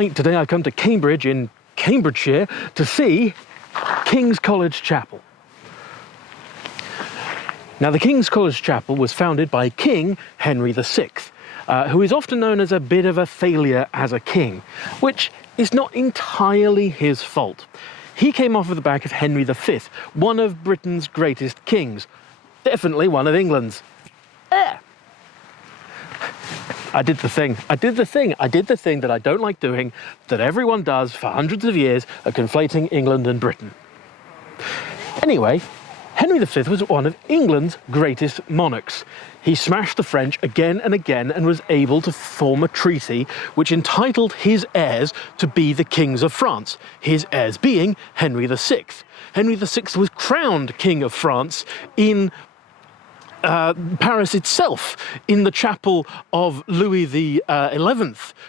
right, today I come to Cambridge in Cambridgeshire to see King's College Chapel. Now, the King's College Chapel was founded by King Henry VI, who is often known as a bit of a failure as a king, which is not entirely his fault. He came off of the back of Henry V, one of Britain's greatest kings, definitely one of England's. I did the thing that I don't like doing, that everyone does for hundreds of years, of conflating England and Britain. Anyway, Henry V was one of England's greatest monarchs. He smashed the French again and again and was able to form a treaty which entitled his heirs to be the kings of France, his heirs being Henry VI. Henry VI was crowned King of France in Paris itself, in the chapel of Louis XI,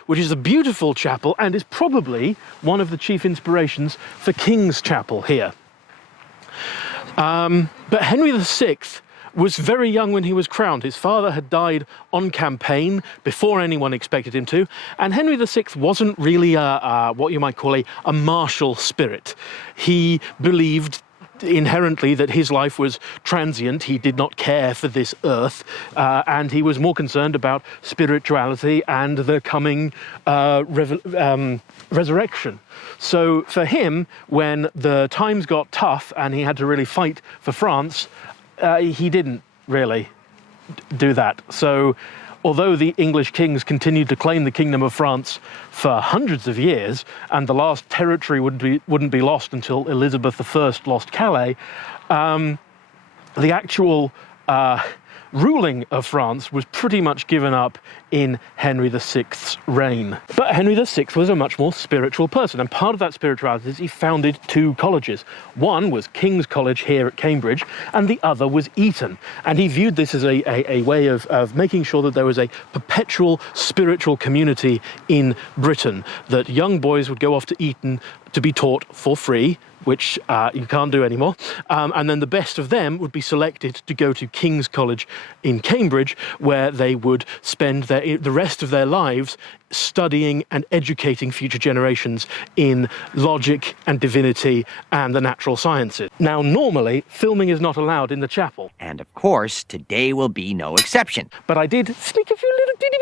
which is a beautiful chapel and is probably one of the chief inspirations for King's Chapel here. But Henry VI was very young when he was crowned. His father had died on campaign before anyone expected him to, and Henry VI wasn't really what you might call a martial spirit. He believed inherently that his life was transient. He did not care for this earth, and he was more concerned about spirituality and the coming resurrection. So for him, when the times got tough and he had to really fight for France, he didn't really do that. So although the English kings continued to claim the Kingdom of France for hundreds of years, and the last territory wouldn't be lost until Elizabeth I lost Calais, the actual ruling of France was pretty much given up in Henry VI's reign. But Henry VI was a much more spiritual person, and part of that spirituality is he founded two colleges. One was King's College here at Cambridge, and the other was Eton. And he viewed this as a way of making sure that there was a perpetual spiritual community in Britain, that young boys would go off to Eton to be taught for free, which you can't do anymore, and then the best of them would be selected to go to King's College in Cambridge, where they would spend the rest of their lives studying and educating future generations in logic and divinity and the natural sciences. Now, normally, filming is not allowed in the chapel. And of course, today will be no exception. But I did sneak a few little teeny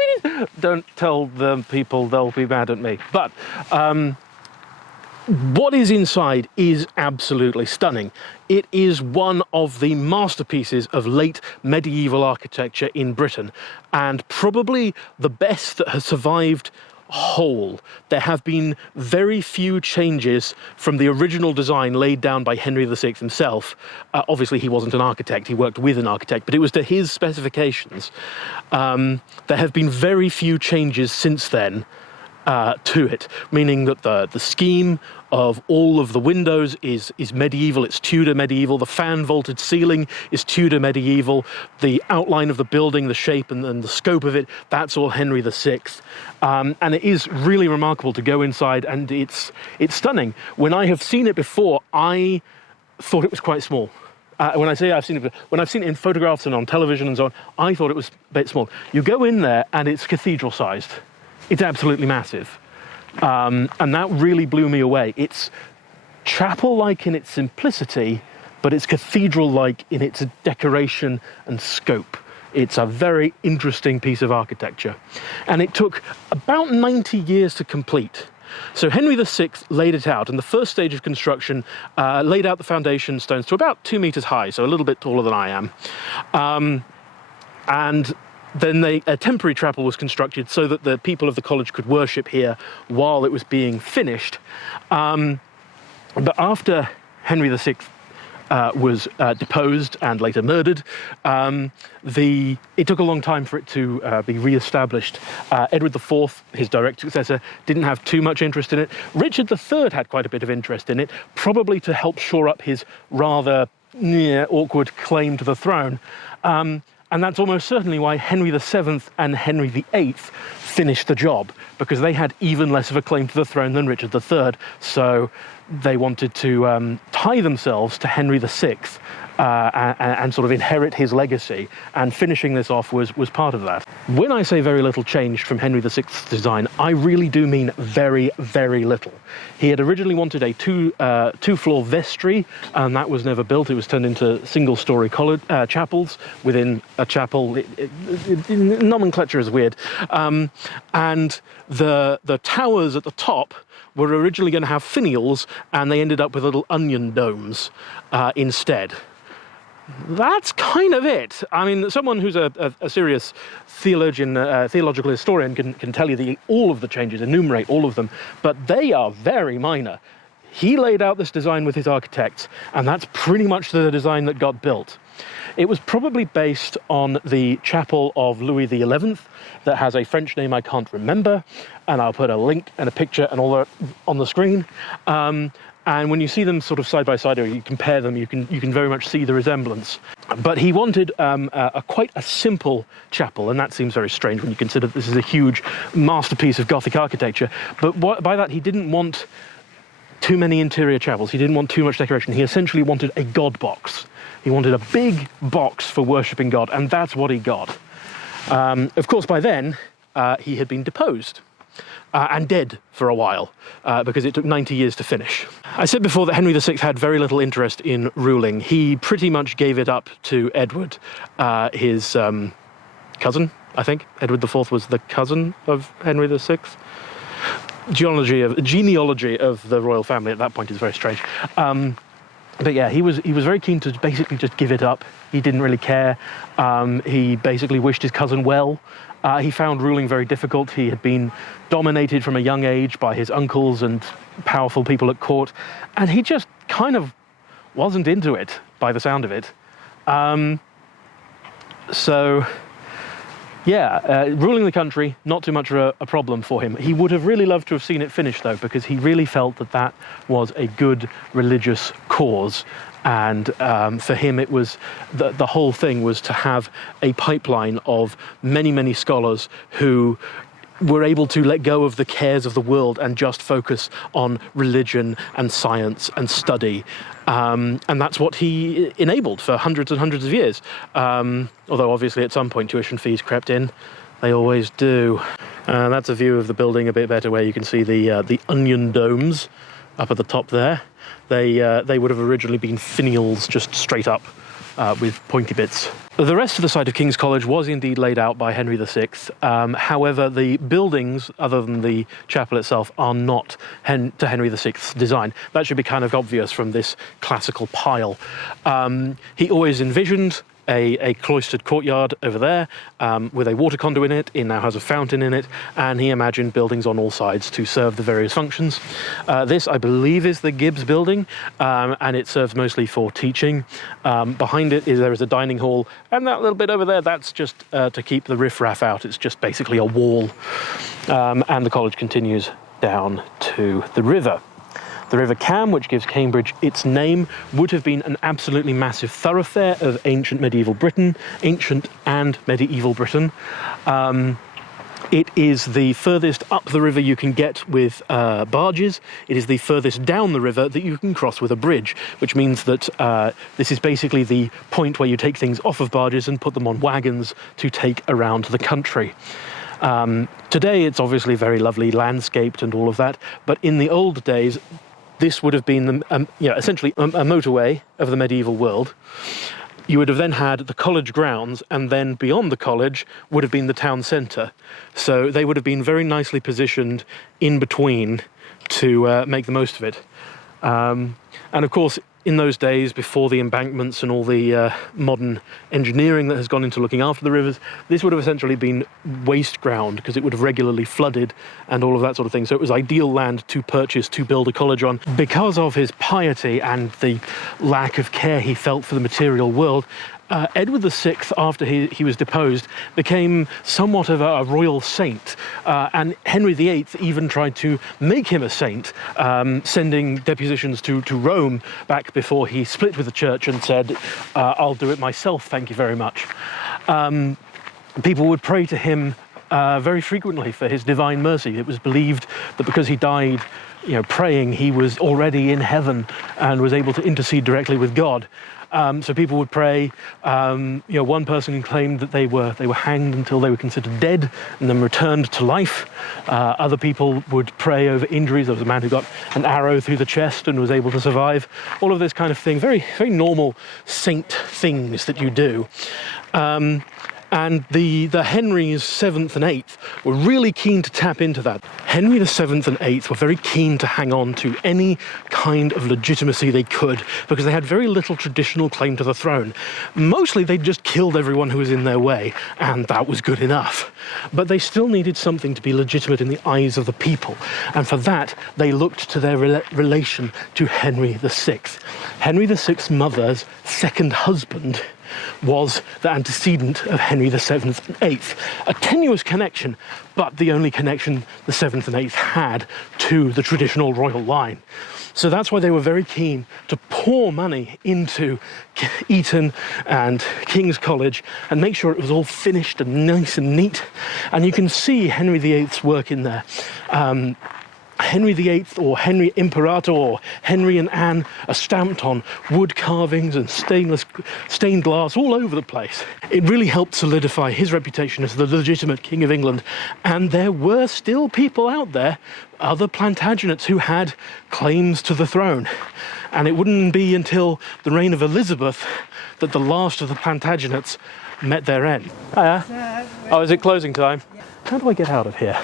bitties. Don't tell the people, they'll be mad at me. But what is inside is absolutely stunning. It is one of the masterpieces of late medieval architecture in Britain, and probably the best that has survived whole. There have been very few changes from the original design laid down by Henry VI himself. Obviously, he wasn't an architect, he worked with an architect, but it was to his specifications. There have been very few changes since then to it, meaning that the scheme of all of the windows is medieval, it's Tudor medieval, the fan-vaulted ceiling is Tudor medieval, the outline of the building, the shape and the scope of it, that's all Henry VI. And it is really remarkable to go inside, and it's stunning. When I have seen it before, I thought it was quite small. When I say I've seen it, when I've seen it in photographs and on television and so on, I thought it was a bit small. You go in there and it's cathedral-sized. It's absolutely massive. And that really blew me away. It's chapel-like in its simplicity, but it's cathedral-like in its decoration and scope. It's a very interesting piece of architecture. And it took about 90 years to complete. So Henry VI laid it out, and the first stage of construction laid out the foundation stones to about 2 meters high, so a little bit taller than I am. And then a temporary chapel was constructed so that the people of the college could worship here while it was being finished. But after Henry VI was deposed and later murdered, it took a long time for it to be re-established. Edward IV, his direct successor, didn't have too much interest in it. Richard III had quite a bit of interest in it, probably to help shore up his rather awkward claim to the throne. And that's almost certainly why Henry VII and Henry VIII finished the job, because they had even less of a claim to the throne than Richard III. So they wanted to tie themselves to Henry VI and sort of inherit his legacy, and finishing this off was part of that. When I say very little changed from Henry VI's design, I really do mean very, very little. He had originally wanted a two-floor vestry, and that was never built. It was turned into single-story chapels within a chapel. Nomenclature is weird. And the towers at the top were originally going to have finials, and they ended up with little onion domes instead. That's kind of it. I mean, someone who's a serious theologian, theological historian can tell you all of the changes, enumerate all of them, but they are very minor. He laid out this design with his architects, and that's pretty much the design that got built. It was probably based on the chapel of Louis XI that has a French name I can't remember, and I'll put a link and a picture and all that on the screen. And when you see them sort of side by side, or you compare them, you can very much see the resemblance. But he wanted quite a simple chapel, and that seems very strange when you consider that this is a huge masterpiece of Gothic architecture. But by that, he didn't want too many interior chapels. He didn't want too much decoration. He essentially wanted a God box. He wanted a big box for worshipping God, and that's what he got. Of course, by then, he had been deposed. And dead for a while, because it took 90 years to finish. I said before that Henry VI had very little interest in ruling. He pretty much gave it up to Edward, his cousin, I think. Edward IV was the cousin of Henry VI. Genealogy of the royal family at that point is very strange. But yeah, he was very keen to basically just give it up. He didn't really care. He basically wished his cousin well. He found ruling very difficult. He had been dominated from a young age by his uncles and powerful people at court, and he just kind of wasn't into it, by the sound of it. Ruling the country, not too much of a problem for him. He would have really loved to have seen it finished, though, because he really felt that was a good religious cause. And for him, it was the whole thing was to have a pipeline of many, many scholars who were able to let go of the cares of the world and just focus on religion and science and study. And that's what he enabled for hundreds and hundreds of years. Although obviously at some point tuition fees crept in. They always do. That's a view of the building a bit better, where you can see the onion domes up at the top there. They would have originally been finials, just straight up with pointy bits. The rest of the site of King's College was indeed laid out by Henry VI. However, the buildings, other than the chapel itself, are not to Henry VI's design. That should be kind of obvious from this classical pile. He always envisioned a cloistered courtyard over there with a water conduit in it. It now has a fountain in it, and he imagined buildings on all sides to serve the various functions. This, I believe, is the Gibbs building, and it serves mostly for teaching. Behind it there is a dining hall, and that little bit over there, that's just to keep the riffraff out. It's just basically a wall. And the college continues down to the river. The River Cam, which gives Cambridge its name, would have been an absolutely massive thoroughfare of ancient and medieval Britain. It is the furthest up the river you can get with barges. It is the furthest down the river that you can cross with a bridge, which means that this is basically the point where you take things off of barges and put them on wagons to take around the country. Today it's obviously very lovely landscaped and all of that, but in the old days this would have been essentially a motorway of the medieval world. You would have then had the college grounds, and then beyond the college would have been the town centre. So they would have been very nicely positioned in between to make the most of it. And of course, in those days, before the embankments and all the modern engineering that has gone into looking after the rivers, this would have essentially been waste ground, because it would have regularly flooded and all of that sort of thing. So it was ideal land to purchase to build a college on. Because of his piety and the lack of care he felt for the material world, Edward VI, after he was deposed, became somewhat of a royal saint, and Henry VIII even tried to make him a saint, sending depositions to Rome back before he split with the church and said, I'll do it myself, thank you very much. People would pray to him very frequently for his divine mercy. It was believed that because he died praying, he was already in heaven and was able to intercede directly with God. So people would pray. One person claimed that they were hanged until they were considered dead and then returned to life. Other people would pray over injuries. There was a man who got an arrow through the chest and was able to survive. All of this kind of thing. Very, very normal saint things that you do. And the Henrys VII and VIII were really keen to tap into that. Henry VII and VIII were very keen to hang on to any kind of legitimacy they could because they had very little traditional claim to the throne. Mostly they'd just killed everyone who was in their way, and that was good enough. But they still needed something to be legitimate in the eyes of the people, and for that they looked to their relation to Henry VI. Henry VI's mother's second husband was the antecedent of Henry VII and VIII. A tenuous connection, but the only connection the VII and VIII had to the traditional royal line. So that's why they were very keen to pour money into Eton and King's College and make sure it was all finished and nice and neat. And you can see Henry VIII's work in there. Henry VIII or Henry Imperator or Henry and Anne are stamped on wood carvings and stained glass all over the place. It really helped solidify his reputation as the legitimate King of England, and there were still people out there, other Plantagenets, who had claims to the throne. And it wouldn't be until the reign of Elizabeth that the last of the Plantagenets met their end. Hiya. Oh, is it closing time? How do I get out of here?